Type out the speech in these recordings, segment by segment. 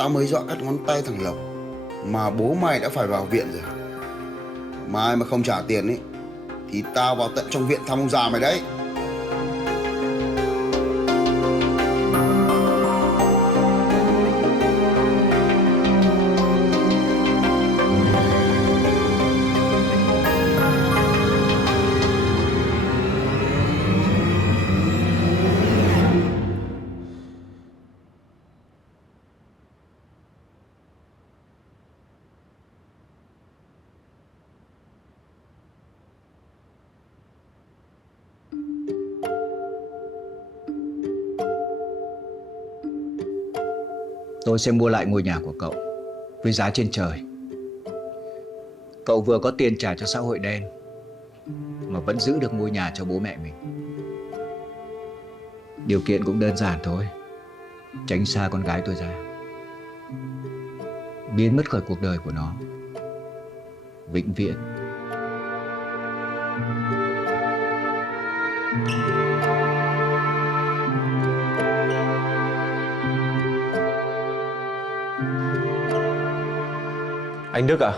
tao mới dọa cắt ngón tay thằng Lộc mà bố mày đã phải vào viện rồi. Mai mà không trả tiền ấy thì tao vào tận trong viện thăm ông già mày đấy. Tôi sẽ mua lại ngôi nhà của cậu với giá trên trời. Cậu vừa có tiền trả cho xã hội đen mà vẫn giữ được ngôi nhà cho bố mẹ mình. Điều kiện cũng đơn giản thôi. Tránh xa con gái tôi ra, biến mất khỏi cuộc đời của nó vĩnh viễn. Anh Đức à,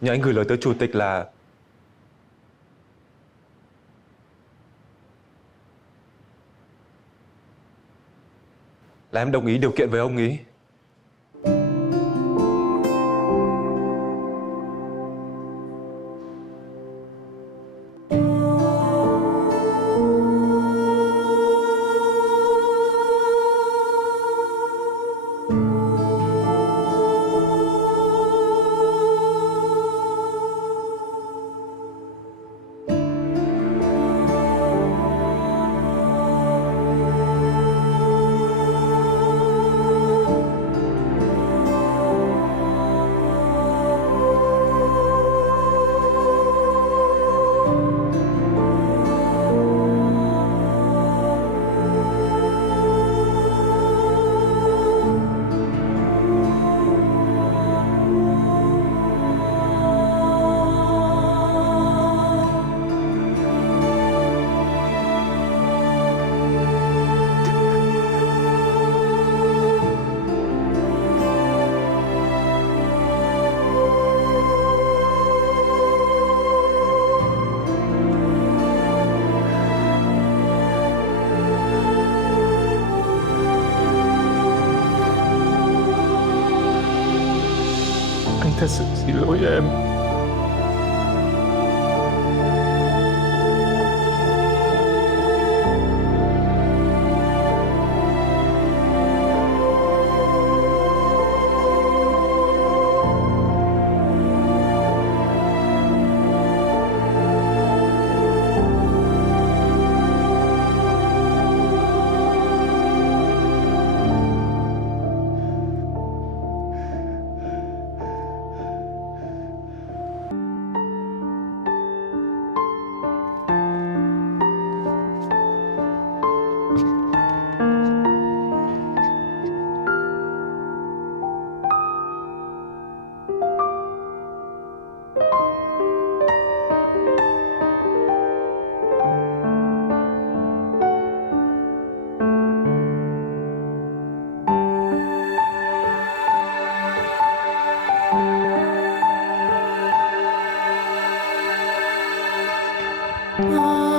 nhờ anh gửi lời tới chủ tịch là em đồng ý điều kiện với ông ý. Anh thật sự xin lỗi em. Oh